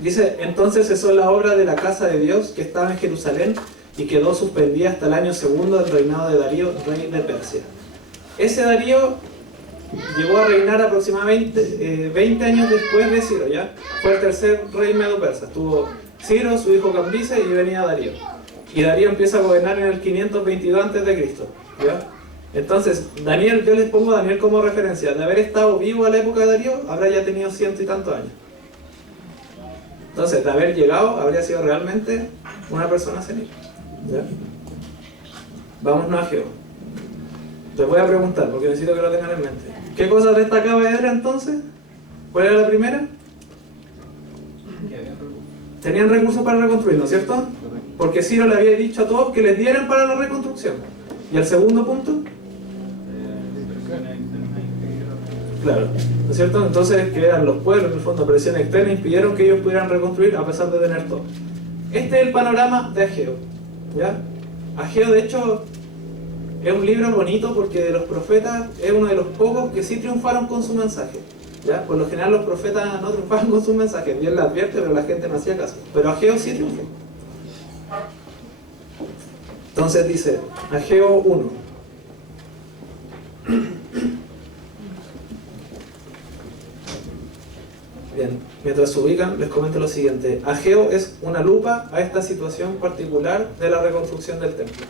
Dice, entonces cesó la obra de la casa de Dios que estaba en Jerusalén y quedó suspendida hasta el año segundo del reinado de Darío, rey de Persia. Ese Darío llegó a reinar aproximadamente 20 años después de Ciro, ¿ya? Fue el tercer rey medo-persa. Estuvo Ciro, su hijo Cambises, y venía Darío. Y Darío empieza a gobernar en el 522 a.C., ¿ya? Entonces, Daniel, yo les pongo a Daniel como referencia. De haber estado vivo a la época de Darío, habrá ya tenido 100 y tantos años. Entonces, de haber llegado, habría sido realmente una persona senil, ¿ya? Vámonos a Jehová. Les voy a preguntar, porque necesito que lo tengan en mente. ¿Qué cosas destacaba Esdras entonces? ¿Cuál era la primera? Tenían recursos para reconstruir, ¿no es cierto? Porque Ciro le había dicho a todos que les dieran para la reconstrucción. ¿Y el segundo punto? Claro, ¿no es cierto? Entonces, que eran los pueblos, en el fondo, presión externa, impidieron que ellos pudieran reconstruir a pesar de tener todo. Este es el panorama de Ageo, ¿ya? Ageo, de hecho, es un libro bonito porque de los profetas es uno de los pocos que sí triunfaron con su mensaje, ¿ya? Por lo general los profetas no triunfaban con sus mensajes, Dios le advierte, pero la gente no hacía caso. Pero Ageo sí triunfó. Entonces dice, Ageo 1. Bien, mientras se ubican, les comento lo siguiente. Ageo es una lupa a esta situación particular de la reconstrucción del templo.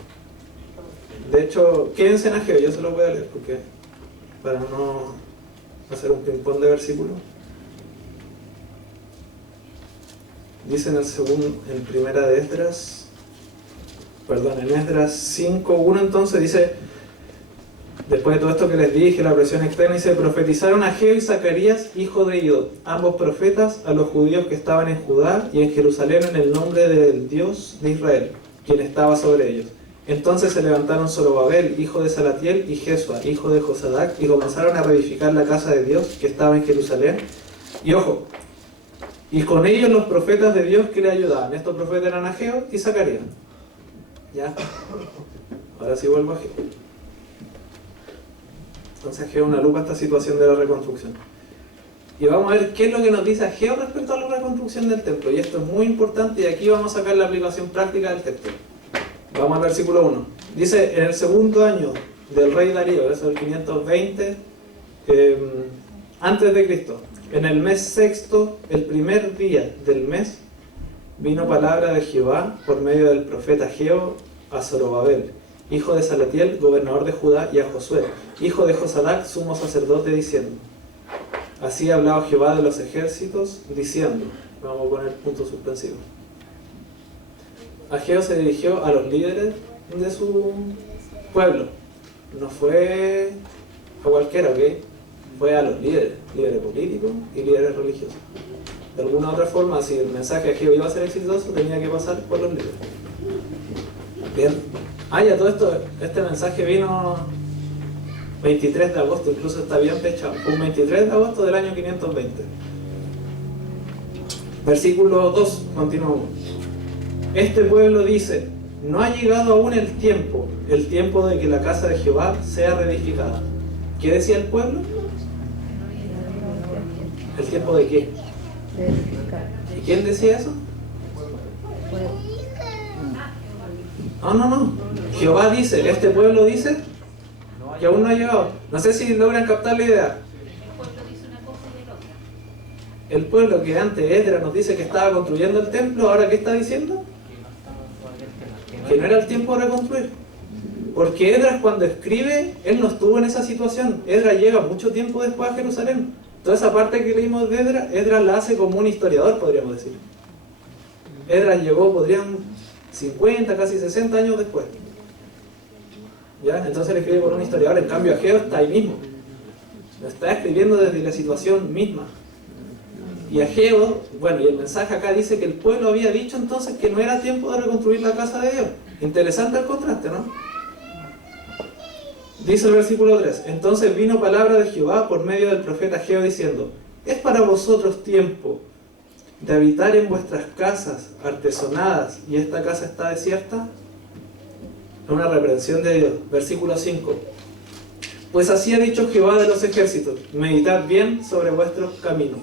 De hecho, quédense en Ageo, yo se lo voy a leer, porque para no hacer un ping-pong de versículos. Dice en primera de Esdras, en Esdras 5.1, entonces dice: Después de todo esto que les dije, la presión externa, dice, profetizaron Ageo y Zacarías, hijo de Iddo, ambos profetas, a los judíos que estaban en Judá y en Jerusalén en el nombre del Dios de Israel, quien estaba sobre ellos. Entonces se levantaron Zorobabel, hijo de Salatiel, y Jesua, hijo de Josadac, y comenzaron a reedificar la casa de Dios que estaba en Jerusalén. Y ojo, y con ellos los profetas de Dios que le ayudaban. Estos profetas eran Ageo y Zacarías. ¿Ya? Ahora sí vuelvo a Ageo. Entonces Ageo una lupa a esta situación de la reconstrucción. Y vamos a ver qué es lo que nos dice Ageo respecto a la reconstrucción del templo. Y esto es muy importante y aquí vamos a sacar la aplicación práctica del texto. Vamos al versículo 1. Dice, en el segundo año del rey Darío, eso es el 520 antes de Cristo, en el mes sexto, el primer día del mes, vino palabra de Jehová por medio del profeta Ageo a Zorobabel, hijo de Salatiel, gobernador de Judá, y a Josué, hijo de Josadac, sumo sacerdote, diciendo, así ha hablado Jehová de los ejércitos, diciendo, vamos a poner punto suspensivo. Ageo se dirigió a los líderes de su pueblo, no fue a cualquiera, ¿ok? Fue a los líderes políticos y líderes religiosos. De alguna u otra forma, si el mensaje de Ageo iba a ser exitoso, tenía que pasar por los líderes. Bien. Ya todo esto, este mensaje vino 23 de agosto, incluso está bien fechado. Un 23 de agosto del año 520. Versículo 2, continuamos. Este pueblo dice, no ha llegado aún el tiempo de que la casa de Jehová sea reedificada. ¿Qué decía el pueblo? ¿El tiempo de qué? ¿Y quién decía eso? No. Jehová dice, este pueblo dice que aún no ha llegado. No sé si logran captar la idea. El pueblo que antes Esdras nos dice que estaba construyendo el templo, ¿ahora qué está diciendo? Que no era el tiempo de reconstruir. Porque Esdras cuando escribe, él no estuvo en esa situación. Esdras llega mucho tiempo después a Jerusalén. Toda esa parte que leímos de Esdras la hace como un historiador, podríamos decir. Esdras llegó, 50, casi 60 años después. ¿Ya? Entonces le escribe por un historiador. En cambio Ageo está ahí mismo. Lo está escribiendo desde la situación misma. Y Ageo, y el mensaje acá dice que el pueblo había dicho entonces que no era tiempo de reconstruir la casa de Dios. Interesante el contraste, ¿no? Dice el versículo 3, entonces vino palabra de Jehová por medio del profeta Ageo diciendo, ¿es para vosotros tiempo de habitar en vuestras casas artesonadas y esta casa está desierta? Es una reprensión de Dios. Versículo 5, pues así ha dicho Jehová de los ejércitos, meditad bien sobre vuestros caminos.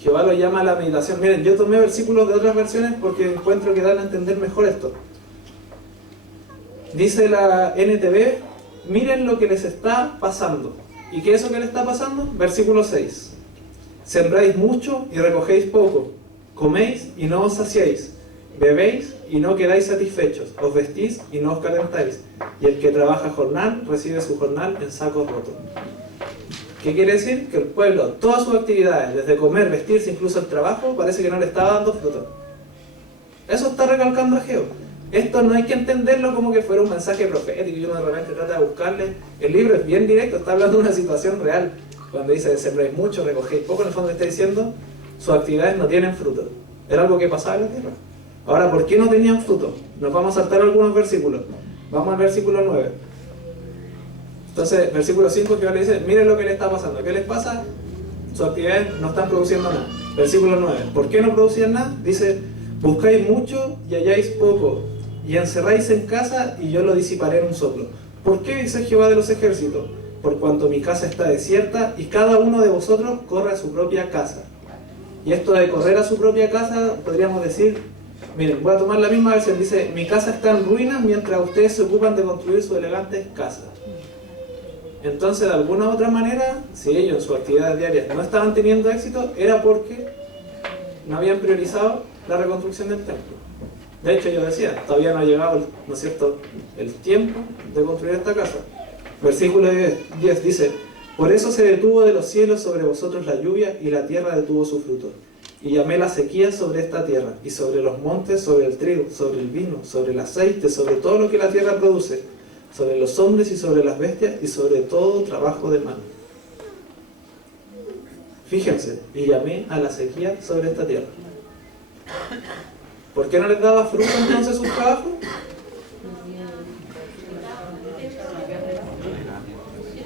Jehová lo llama a la meditación. Miren, yo tomé versículos de otras versiones porque encuentro que dan a entender mejor esto. Dice la NTV, miren lo que les está pasando. ¿Y qué es eso que les está pasando? Versículo 6. Sembráis mucho y recogéis poco. Coméis y no os saciáis. Bebéis y no quedáis satisfechos. Os vestís y no os calentáis. Y el que trabaja jornal recibe su jornal en sacos rotos. ¿Qué quiere decir? Que el pueblo, todas sus actividades, desde comer, vestirse, incluso el trabajo, parece que no le estaba dando fruto. Eso está recalcando Ageo. Esto no hay que entenderlo como que fuera un mensaje profético y uno de repente trata de buscarle. El libro es bien directo, está hablando de una situación real. Cuando dice sembráis mucho, recogéis poco, en el fondo está diciendo sus actividades no tienen fruto. Era algo que pasaba en la tierra. Ahora, ¿por qué no tenían fruto? Nos vamos a saltar algunos versículos. Vamos al versículo 9. Entonces, versículo 5 que ahora dice, miren lo que le está pasando. ¿Qué les pasa? Sus actividades no están produciendo nada. Versículo 9. ¿Por qué no producían nada? Dice, buscáis mucho y halláis poco, y encerráis en casa y yo lo disiparé en un soplo. ¿Por qué dice Jehová de los ejércitos? Por cuanto mi casa está desierta y cada uno de vosotros corre a su propia casa. Y esto de correr a su propia casa, podríamos decir, miren, voy a tomar la misma versión, dice, mi casa está en ruinas mientras ustedes se ocupan de construir sus elegantes casas. Entonces, de alguna u otra manera, si ellos en sus actividades diarias no estaban teniendo éxito, era porque no habían priorizado la reconstrucción del templo. De hecho, yo decía, todavía no ha llegado, ¿no es cierto?, el tiempo de construir esta casa. Versículo 10 dice, por eso se detuvo de los cielos sobre vosotros la lluvia y la tierra detuvo su fruto. Y llamé la sequía sobre esta tierra, y sobre los montes, sobre el trigo, sobre el vino, sobre el aceite, sobre todo lo que la tierra produce, sobre los hombres y sobre las bestias y sobre todo trabajo de mano. Fíjense, y llamé a la sequía sobre esta tierra. ¿Por qué no les daba fruto entonces sus trabajos?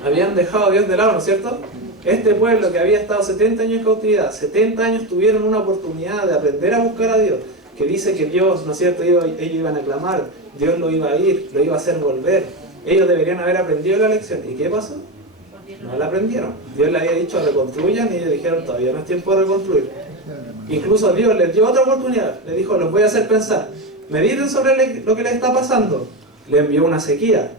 Habían dejado a Dios de lado, ¿no es cierto? Este pueblo que había estado 70 años en cautividad, 70 años tuvieron una oportunidad de aprender a buscar a Dios, que dice que Dios, ¿no es cierto?, ellos iban a clamar, Dios lo iba a ir, lo iba a hacer volver. Ellos deberían haber aprendido la lección. ¿Y qué pasó? No la aprendieron. Dios les había dicho reconstruyan y ellos dijeron todavía no es tiempo de reconstruir. Incluso Dios les dio otra oportunidad, les dijo, los voy a hacer pensar, mediten sobre lo que les está pasando. Le envió una sequía.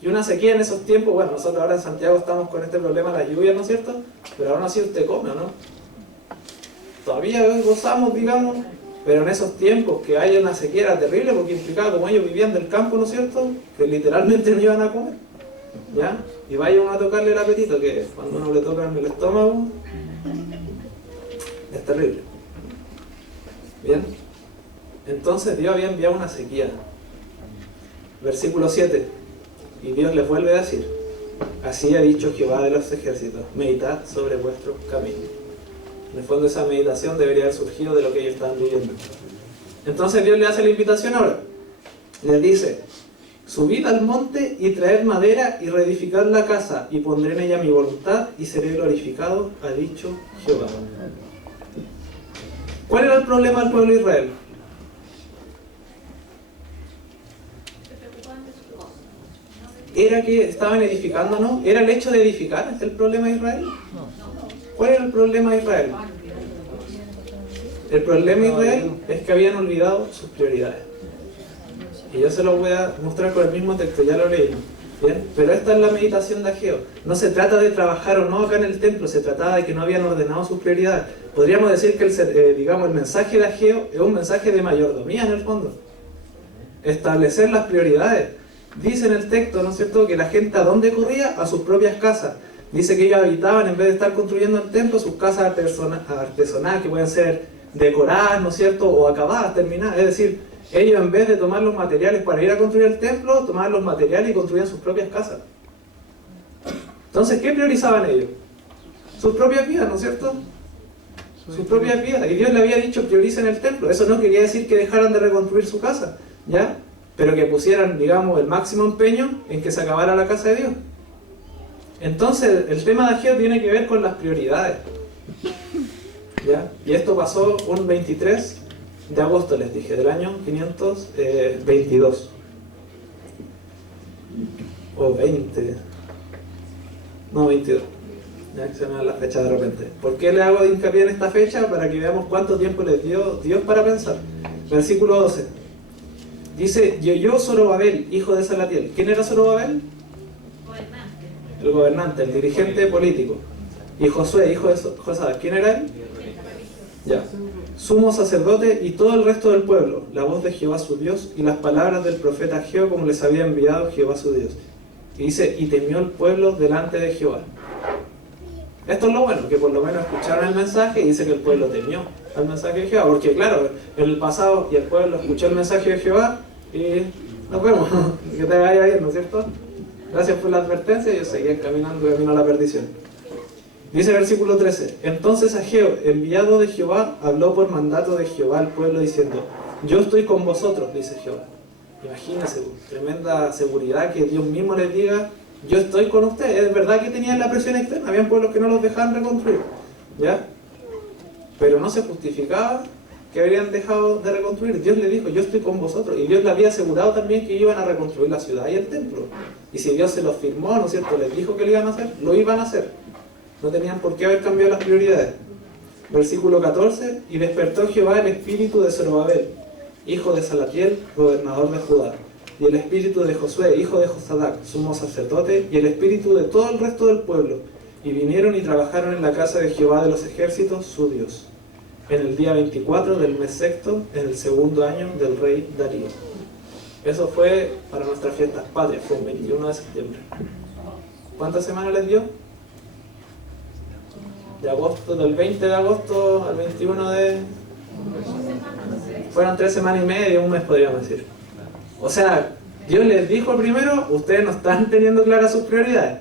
Y una sequía en esos tiempos, bueno, nosotros ahora en Santiago estamos con este problema de la lluvia, ¿no es cierto? Pero aún así usted come, ¿no? Todavía gozamos, digamos, pero en esos tiempos que haya una sequía era terrible porque implicaba como ellos vivían del campo, ¿no es cierto? Que literalmente no iban a comer, ¿ya? Y vaya uno a tocarle el apetito, que cuando uno le toca en el estómago, es terrible. ¿Bien? Entonces Dios había enviado una sequía. Versículo 7. Y Dios les vuelve a decir, así ha dicho Jehová de los ejércitos, meditad sobre vuestros caminos. En el fondo esa meditación debería haber surgido de lo que ellos estaban viviendo. Entonces Dios le hace la invitación ahora. Les dice, subid al monte y traed madera y reedificad la casa y pondré en ella mi voluntad y seré glorificado, ha dicho Jehová. ¿Cuál era el problema del pueblo de Israel? ¿Era que estaban edificando, no? ¿Era el hecho de edificar el problema de Israel? ¿Cuál era el problema de Israel? El problema de Israel es que habían olvidado sus prioridades. Y yo se lo voy a mostrar con el mismo texto, ya lo leí. ¿Bien? Pero esta es la meditación de Ageo. No se trata de trabajar o no acá en el templo, se trataba de que no habían ordenado sus prioridades. Podríamos decir que el mensaje de Ageo es un mensaje de mayordomía en el fondo. Establecer las prioridades. Dice en el texto, ¿no es cierto?, que la gente ¿a dónde corría? A sus propias casas. Dice que ellos habitaban, en vez de estar construyendo el templo, sus casas artesanales, que pueden ser decoradas, ¿no es cierto?, o acabadas, terminadas. Es decir, ellos en vez de tomar los materiales para ir a construir el templo, tomaban los materiales y construían sus propias casas. Entonces, ¿qué priorizaban ellos? Sus propias vidas, ¿no es cierto? Sus propias vidas. Y Dios le había dicho, prioricen el templo. Eso no quería decir que dejaran de reconstruir su casa, ¿ya? Pero que pusieran, digamos, el máximo empeño en que se acabara la casa de Dios. Entonces, el tema de Ageo tiene que ver con las prioridades, ¿ya? Y esto pasó un 23 de agosto, les dije, del año 522. O 20. No, 22. Ya que se me da la fecha de repente. ¿Por qué le hago hincapié en esta fecha? Para que veamos cuánto tiempo les dio Dios para pensar. Versículo 12. Dice, y oyó Zorobabel, hijo de Salatiel. ¿Quién era Zorobabel? El gobernante, el dirigente político. Y Josué, hijo de Josadak. ¿Quién era él? Ya. Sumo sacerdote y todo el resto del pueblo, la voz de Jehová su Dios y las palabras del profeta Ageo como les había enviado Jehová su Dios. Y dice, y temió el pueblo delante de Jehová. Esto es lo bueno, que por lo menos escucharon el mensaje y dice que el pueblo temió al mensaje de Jehová. Porque claro, en el pasado y el pueblo escuchó el mensaje de Jehová y nos vemos, que te vaya bien, ¿no es cierto? Gracias por la advertencia y yo seguía caminando camino a la perdición. Dice el versículo 13, entonces Ageo, enviado de Jehová, habló por mandato de Jehová al pueblo diciendo, yo estoy con vosotros, dice Jehová. Imagínense, tremenda seguridad que Dios mismo les diga, yo estoy con ustedes. Es verdad que tenían la presión externa, habían pueblos que no los dejaban reconstruir, ¿ya? Pero no se justificaba que habrían dejado de reconstruir. Dios le dijo, yo estoy con vosotros. Y Dios le había asegurado también que iban a reconstruir la ciudad y el templo. Y si Dios se los firmó, ¿no es cierto?, les dijo que lo iban a hacer, lo iban a hacer. No tenían por qué haber cambiado las prioridades. Versículo 14, y despertó Jehová el espíritu de Zorobabel, hijo de Salatiel, gobernador de Judá, y el espíritu de Josué, hijo de Josadak, sumo sacerdote, y el espíritu de todo el resto del pueblo, y vinieron y trabajaron en la casa de Jehová de los ejércitos, su Dios, en el día 24 del mes sexto, en el segundo año del rey Darío. Eso fue para nuestras fiestas patrias, fue el 21 de septiembre. ¿Cuántas semanas les dio? De agosto, del 20 de agosto al 21 de... Fueron 3 semanas y media, un mes podríamos decir. O sea, Dios les dijo primero, ustedes no están teniendo claras sus prioridades.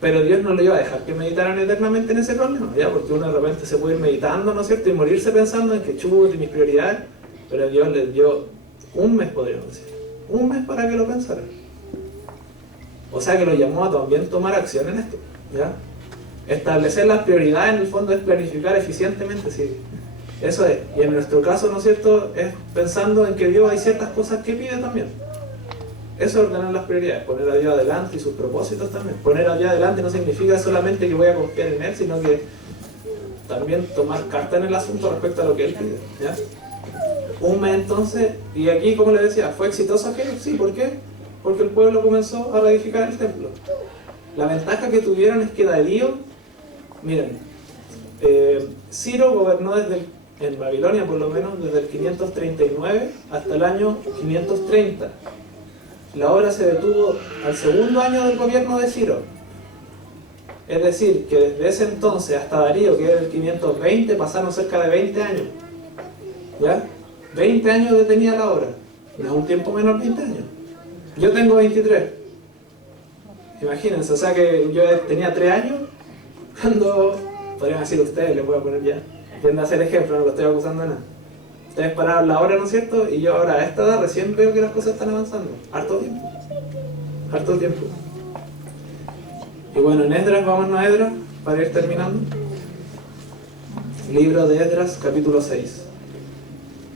Pero Dios no lo iba a dejar que meditaran eternamente en ese problema, ¿ya? Porque uno de repente se puede ir meditando, ¿no es cierto? Y morirse pensando en que chuta mis prioridades. Pero Dios les dio un mes, podríamos decir. Un mes para que lo pensaran. O sea que lo llamó a también tomar acción en esto, ¿ya? Establecer las prioridades en el fondo es planificar eficientemente, sí. Eso es. Y en nuestro caso, ¿no es cierto?, es pensando en que Dios hay ciertas cosas que pide también. Eso es ordenar las prioridades, poner a Dios adelante y sus propósitos también. Poner a Dios adelante no significa solamente que voy a confiar en Él, sino que también tomar carta en el asunto respecto a lo que Él pide, ¿ya? Un mes entonces, y aquí, como les decía, ¿fue exitoso aquello? Sí, ¿por qué? Porque el pueblo comenzó a reedificar el templo. La ventaja que tuvieron es que Darío, miren, Ciro gobernó en Babilonia por lo menos desde el 539 hasta el año 530. La obra se detuvo al segundo año del gobierno de Ciro. Es decir, que desde ese entonces hasta Darío, que era el 520, pasaron cerca de 20 años. ¿Ya? 20 años detenía la obra. No es un tiempo menor, 20 años. Yo tengo 23. Imagínense, o sea que yo tenía 3 años cuando, podrían decir ustedes, les voy a poner ya, tienden a hacer ejemplo, no lo estoy acusando de nada. Ustedes pararon la hora, ¿no es cierto? Y yo ahora a esta edad recién veo que las cosas están avanzando. Harto tiempo. Harto tiempo. Y bueno, en Esdras, vámonos a Esdras para ir terminando. Libro de Esdras, capítulo 6.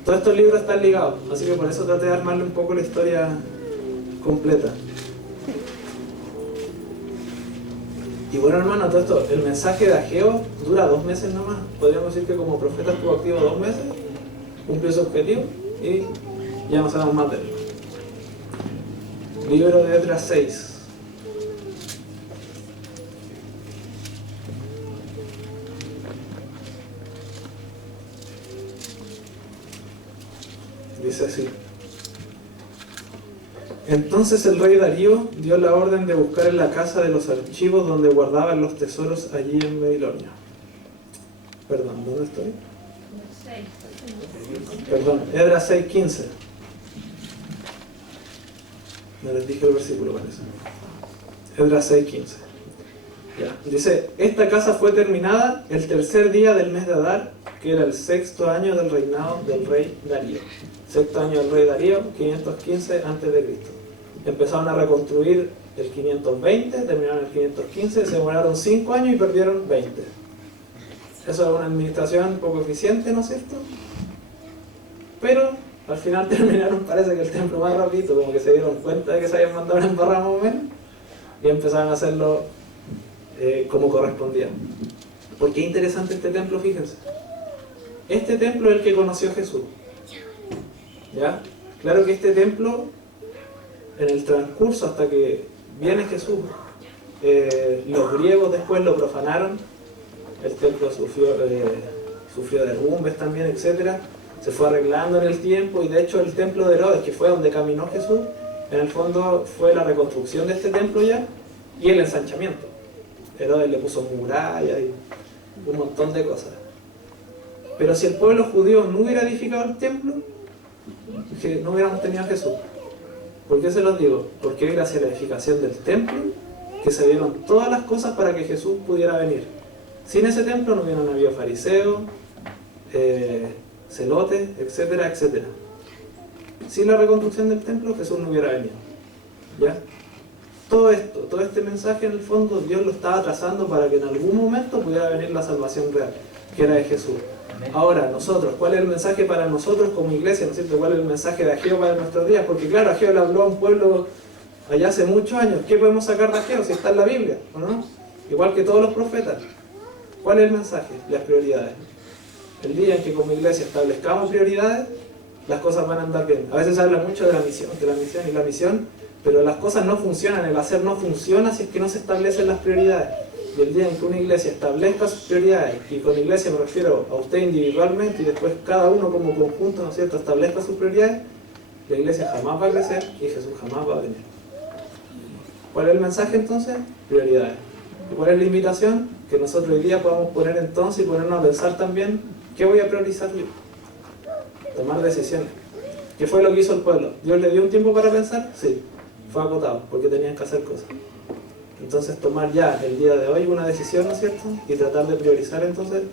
Todos estos libros están ligados, así que por eso traté de armarle un poco la historia completa. Y bueno, hermano, todo esto, el mensaje de Ageo dura 2 meses nomás. Podríamos decir que como profeta estuvo activo 2 meses, cumplió su objetivo y ya no sabemos más de él. Libro de Esdras 6. Dice así: entonces el rey Darío dio la orden de buscar en la casa de los archivos donde guardaban los tesoros allí en Babilonia. Perdón, ¿dónde estoy? Perdón, Esdras 6:15. No les dije el versículo, parece. Esdras 6:15. Ya. Dice: esta casa fue terminada el tercer día del mes de Adar, que era el 6º año del reinado del rey Darío. 6º año del rey Darío, 515 a.C. Empezaron a reconstruir el 520, terminaron el 515, se demoraron 5 años y perdieron 20. Eso es una administración poco eficiente, ¿no es cierto? Pero al final terminaron, parece que el templo más rapidito, como que se dieron cuenta de que se habían mandado una embarrada más o menos, y empezaron a hacerlo como correspondía. ¿Por qué es interesante este templo? Fíjense. Este templo es el que conoció Jesús. ¿Ya? Claro que este templo, en el transcurso hasta que viene Jesús, los griegos después lo profanaron, el templo sufrió derrumbes también, etc. Se fue arreglando en el tiempo, y de hecho el templo de Herodes, que fue donde caminó Jesús, en el fondo fue la reconstrucción de este templo ya, y el ensanchamiento. Herodes le puso murallas y un montón de cosas. Pero si el pueblo judío no hubiera edificado el templo, que no hubiéramos tenido a Jesús. ¿Por qué se los digo? Porque es gracias a la edificación del templo que se dieron todas las cosas para que Jesús pudiera venir. Sin ese templo no hubieran habido fariseos, celotes, etcétera, etcétera. Sin la reconstrucción del templo, Jesús no hubiera venido. ¿Ya? Todo esto, todo este mensaje en el fondo, Dios lo estaba trazando para que en algún momento pudiera venir la salvación real, que era de Jesús. Ahora, nosotros, ¿cuál es el mensaje para nosotros como iglesia? ¿No es cierto? ¿Cuál es el mensaje de Ageo para nuestros días? Porque claro, Ageo le habló a un pueblo allá hace muchos años. ¿Qué podemos sacar de Ageo si está en la Biblia? ¿O no? Igual que todos los profetas. ¿Cuál es el mensaje? Las prioridades. El día en que como iglesia establezcamos prioridades, las cosas van a andar bien. A veces se habla mucho de la misión y la misión, pero las cosas no funcionan, el hacer no funciona si es que no se establecen las prioridades. Y el día en que una iglesia establezca sus prioridades, y con iglesia me refiero a usted individualmente y después cada uno como conjunto, ¿no es cierto?, establezca sus prioridades, la iglesia jamás va a crecer y Jesús jamás va a venir. ¿Cuál es el mensaje entonces? Prioridades. ¿Y cuál es la invitación? Que nosotros hoy día podamos poner entonces y ponernos a pensar también, ¿qué voy a priorizar yo? Tomar decisiones. ¿Qué fue lo que hizo el pueblo? ¿Dios le dio un tiempo para pensar? Sí, fue acotado, porque tenían que hacer cosas. Entonces tomar ya el día de hoy una decisión, ¿no es cierto? Y tratar de priorizar entonces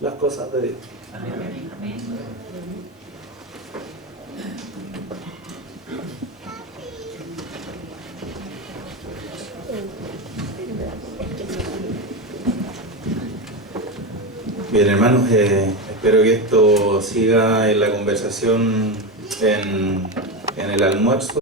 las cosas de Dios. Bien, hermanos, espero que esto siga en la conversación en el almuerzo.